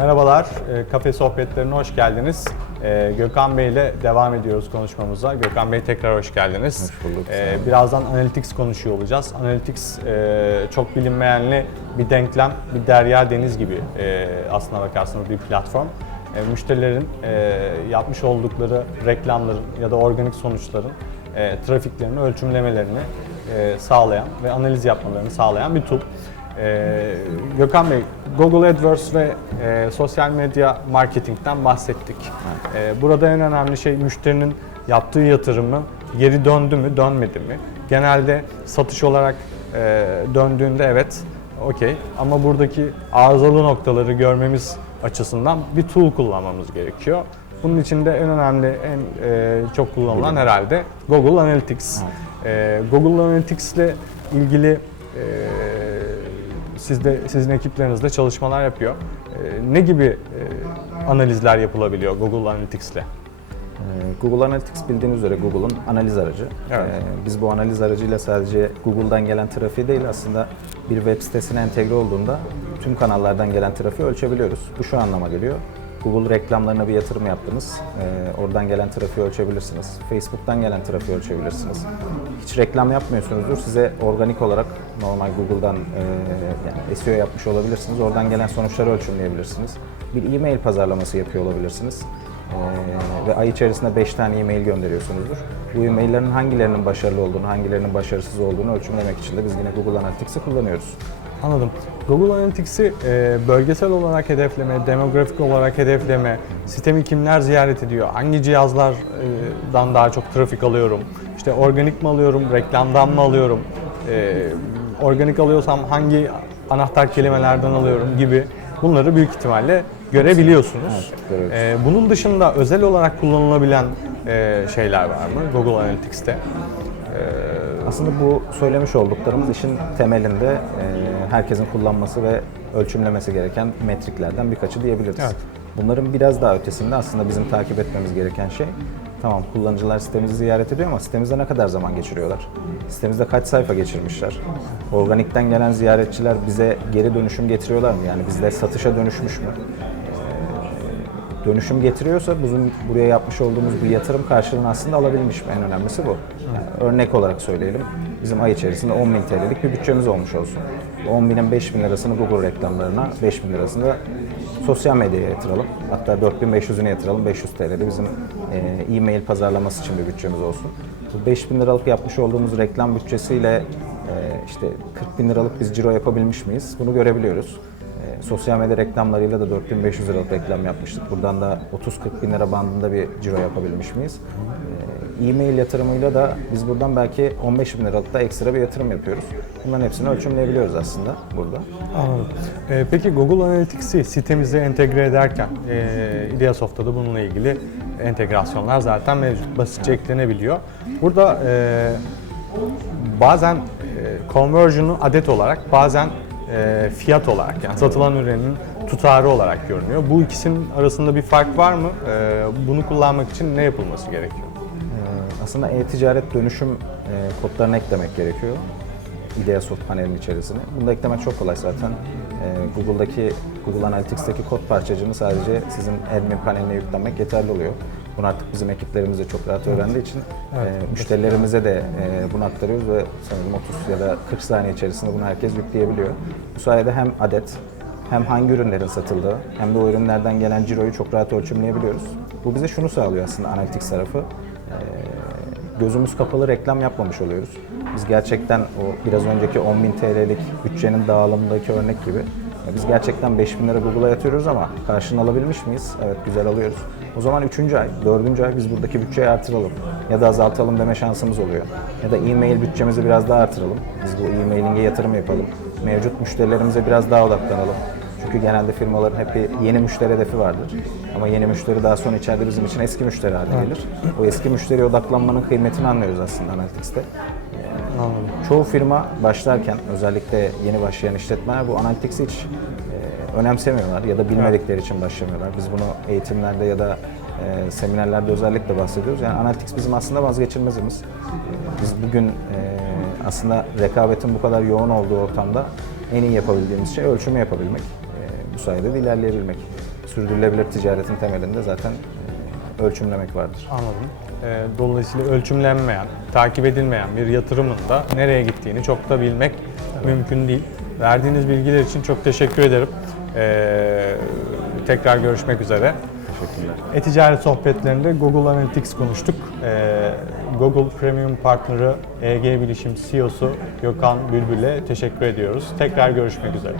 Merhabalar, e, kafe sohbetlerine hoş geldiniz. E, Gökhan Bey ile devam ediyoruz konuşmamıza. Gökhan Bey tekrar hoş geldiniz. Hoş bulduk, E, birazdan Analytics konuşuyor olacağız. Analytics çok bilinmeyenli bir denklem, bir derya deniz gibi aslına bakarsanız bir platform. Müşterilerin yapmış oldukları reklamların ya da organik sonuçların trafiklerini, ölçümlemelerini sağlayan ve analiz yapmalarını sağlayan bir tool. Ee, Gökhan Bey, Google AdWords ve e, sosyal medya marketingten bahsettik. Ee, burada en önemli şey müşterinin yaptığı yatırımı geri döndü mü, dönmedi mi? Genelde satış olarak e, döndüğünde evet, okey. Ama buradaki arızalı noktaları görmemiz açısından bir tool kullanmamız gerekiyor. Bunun için de en önemli, en e, çok kullanılan herhalde Google Analytics. Ee, Google Analytics ile ilgili e, siz de sizin ekipleriniz de çalışmalar yapıyor. Ee, ne gibi e, analizler yapılabiliyor Google Analytics ile? Ee, Google Analytics bildiğiniz üzere Google'un analiz aracı. Evet. Ee, Biz bu analiz aracıyla sadece Google'dan gelen trafiği değil aslında bir web sitesine entegre olduğunda tüm kanallardan gelen trafiği ölçebiliyoruz. Bu şu anlama geliyor. Google reklamlarına bir yatırım yaptınız. Ee, oradan gelen trafiği ölçebilirsiniz. Facebook'tan gelen trafiği ölçebilirsiniz. Hiç reklam yapmıyorsunuzdur. Size organik olarak normal Google'dan e, yani SEO yapmış olabilirsiniz. Oradan gelen sonuçları ölçümleyebilirsiniz. Bir e-mail pazarlaması yapıyor olabilirsiniz. Ee, ve ay içerisinde 5 tane e-mail gönderiyorsunuzdur. Bu e-maillerin hangilerinin başarılı olduğunu, hangilerinin başarısız olduğunu ölçümlemek için de biz yine Google Analytics'i kullanıyoruz. Anladım. Google Analytics'i e, bölgesel olarak hedefleme, demografik olarak hedefleme, sitemi kimler ziyaret ediyor, hangi cihazlardan daha çok trafik alıyorum, işte organik mi alıyorum, reklamdan mı alıyorum, e, organik alıyorsam hangi anahtar kelimelerden alıyorum gibi bunları büyük ihtimalle görebiliyorsunuz. Evet, görüyoruz. E, bunun dışında özel olarak kullanılabilen e, şeyler var mı Google Analytics'te? Aslında bu söylemiş olduklarımız işin temelinde e, herkesin kullanması ve ölçümlemesi gereken metriklerden birkaçı diyebiliriz. Evet. Bunların biraz daha ötesinde aslında bizim takip etmemiz gereken şey Tamam kullanıcılar sitemizi ziyaret ediyor ama sitemizde ne kadar zaman geçiriyorlar? Sitemizde kaç sayfa geçirmişler? Organikten gelen ziyaretçiler bize geri dönüşüm getiriyorlar mı? Yani bizde satışa dönüşmüş mü? dönüşüm getiriyorsa bizim buraya yapmış olduğumuz bir yatırım karşılığını aslında alabilmiş mi? En önemlisi bu. Yani örnek olarak söyleyelim. Bizim ay içerisinde 10 bin TL'lik bir bütçemiz olmuş olsun. Bu 10 binin 5 bin lirasını Google reklamlarına, 5 bin lirasını da sosyal medyaya yatıralım. Hatta 4500'ünü yatıralım. 500 TL de bizim e, e-mail pazarlaması için bir bütçemiz olsun. Bu 5 bin liralık yapmış olduğumuz reklam bütçesiyle e, işte 40 bin liralık biz ciro yapabilmiş miyiz? Bunu görebiliyoruz. E, sosyal medya reklamlarıyla da 4500 liralık reklam yapmıştık. Buradan da 30-40 bin lira bandında bir ciro yapabilmiş miyiz? E, E-mail yatırımıyla da biz buradan belki 15 bin liralık da ekstra bir yatırım yapıyoruz. Bunların hepsini ölçümleyebiliyoruz aslında burada. Anladım. Ee, peki Google Analytics'i sitemize entegre ederken e, Ideasoft'ta da bununla ilgili entegrasyonlar zaten mevcut. Basitçe eklenebiliyor. Burada e, bazen e, conversion'u adet olarak bazen e, fiyat olarak yani satılan ürünün tutarı olarak görünüyor. Bu ikisinin arasında bir fark var mı? E, bunu kullanmak için ne yapılması gerekiyor? Ee, Aslında e-ticaret dönüşüm e, kodlarını eklemek gerekiyor. Ideasoft panelinin içerisine. Bunu da eklemek çok kolay zaten. Google'daki, Google Analytics'teki kod parçacığını sadece sizin admin paneline yüklemek yeterli oluyor. Bunu artık bizim ekiplerimiz de çok rahat öğrendiği için e, müşterilerimize de e, bunu aktarıyoruz ve sanırım 30 ya da 40 saniye içerisinde bunu herkes yükleyebiliyor. Bu sayede hem adet hem hangi ürünlerin satıldığı hem de o ürünlerden gelen ciroyu çok rahat ölçümleyebiliyoruz. Bu bize şunu sağlıyor aslında Analytics tarafı. Ee, gözümüz kapalı reklam yapmamış oluyoruz. Biz gerçekten o biraz önceki 10.000 TL'lik bütçenin dağılımındaki örnek gibi biz gerçekten 5000 lira Google'a yatıyoruz ama karşılığını alabilmiş miyiz? Evet güzel alıyoruz. O zaman 3. ay, 4. ay biz buradaki bütçeyi artıralım ya da azaltalım deme şansımız oluyor. Ya da e-mail bütçemizi biraz daha artıralım. Biz bu e-mailing'e yatırım yapalım. Mevcut müşterilerimize biraz daha odaklanalım. Çünkü genelde firmaların hep yeni müşteri hedefi vardır. Ama yeni müşteri daha sonra içeride bizim için eski müşteri haline gelir. O eski müşteriye odaklanmanın kıymetini anlıyoruz aslında Analytics'te. Anladım. Çoğu firma başlarken özellikle yeni başlayan işletmeler bu Analytics'i hiç e, önemsemiyorlar ya da bilmedikleri için başlamıyorlar. Biz bunu eğitimlerde ya da e, seminerlerde özellikle bahsediyoruz. Yani Analytics bizim aslında vazgeçilmezimiz. Biz bugün e, aslında rekabetin bu kadar yoğun olduğu ortamda en iyi yapabildiğimiz şey ölçümü yapabilmek. E, bu sayede de ilerleyebilmek. sürdürülebilir ticaretin temelinde zaten e, ölçümlemek vardır. Anladım. Ee, Dolayısıyla ölçümlenmeyen, takip edilmeyen bir yatırımın da nereye gittiğini çok da bilmek mümkün değil. Verdiğiniz bilgiler için çok teşekkür ederim. Ee, tekrar görüşmek üzere. Teşekkürler. E-ticaret sohbetlerinde Google Analytics konuştuk. Ee, Google Premium Partneri EG Bilişim CEO'su Gökhan Bülbül'e teşekkür ediyoruz. Tekrar görüşmek üzere.